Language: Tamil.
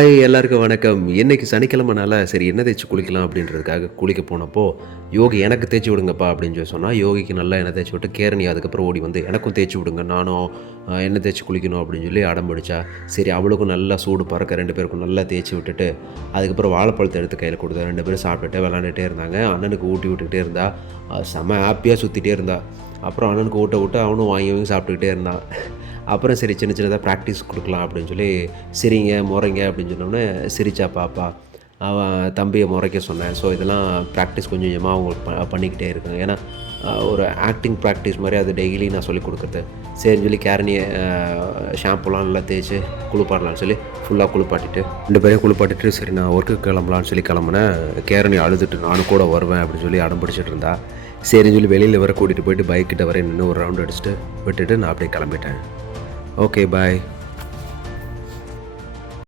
ஹாய் எல்லாருக்கும் வணக்கம். இன்னைக்கு சனிக்கிழமைனால சரி எண்ணெய் தேய்ச்சு குளிக்கலாம் அப்படின்றதுக்காக குளிக்க போனப்போ, யோகி எனக்கு தேய்ச்சி விடுங்கப்பா அப்படின்னு சொல்லி சொன்னா, யோகிக்கு நல்லா எண்ணெய் தேய்ச்சி விட்டு கேரணி அதுக்கப்புறம் ஓடி வந்து எனக்கும் தேய்ச்சி விடுங்க. நானும் எண்ணெய் தேய்ச்சி குளிக்கணும் அப்படின்னு சொல்லி அடம் பிடிச்சா. சரி அவளுக்கும் நல்லா சூடு பறக்க 2 பேருக்கும் நல்லா தேய்ச்சி விட்டுட்டு, அதுக்கப்புறம் வாழைப்பழத்த எடுத்து கையில குடுத்தேன். 2 பேரும் சாப்பிட்டுட்டு விளாண்டுட்டே இருந்தாங்க. அண்ணனுக்கு ஊட்டி விட்டுக்கிட்டே இருந்தா. செம்ம ஹாப்பியா சுத்திட்டே இருந்தா. அப்புறம் அண்ணனுக்கு ஊட்ட விட்டு அவனும் வாங்கி வாங்கி சாப்பிட்டுக்கிட்டே இருந்தான். அப்புறம் சரி சின்ன சின்னதாக ப்ராக்டிஸ் கொடுக்கலாம் அப்படின்னு சொல்லி சிரிங்க முறைங்க அப்படின்னு சொன்னோடனே சிரிச்சா பாப்பா. அவன் தம்பியை முறைக்க சொன்னேன். ஸோ இதெல்லாம் ப்ராக்டிஸ் கொஞ்சம் கொஞ்சமாக அவங்க பண்ணிக்கிட்டே இருக்காங்க. ஏன்னா ஒரு ஆக்டிங் ப்ராக்டிஸ் மாதிரி அது டெய்லி நான் சொல்லிக் கொடுக்குறது. சரின்னு சொல்லி கேரணியை ஷாம்புலாம் நல்லா தேய்ச்சி குளிப்பாடலான்னு சொல்லி ஃபுல்லாக குளிப்பாட்டிட்டு 2 பேரையும் குளிப்பாட்டிட்டு சரி நான் ஒர்க்குக்கு கிளம்பலான்னு சொல்லி கிளம்புனேன். கேரணி அழுதுட்டு நானும் கூட வருவேன் அப்படின்னு சொல்லி அடம் பிடிச்சிட்டு இருந்தா. சரின்னு சொல்லி வெளியில் வர கூட்டிகிட்டு போயிட்டு பைக்கிட்ட வர நின்று ஒரு ரவுண்ட் அடிச்சுட்டு விட்டுட்டு நான் அப்படியே கிளம்பிட்டேன். Okay bye.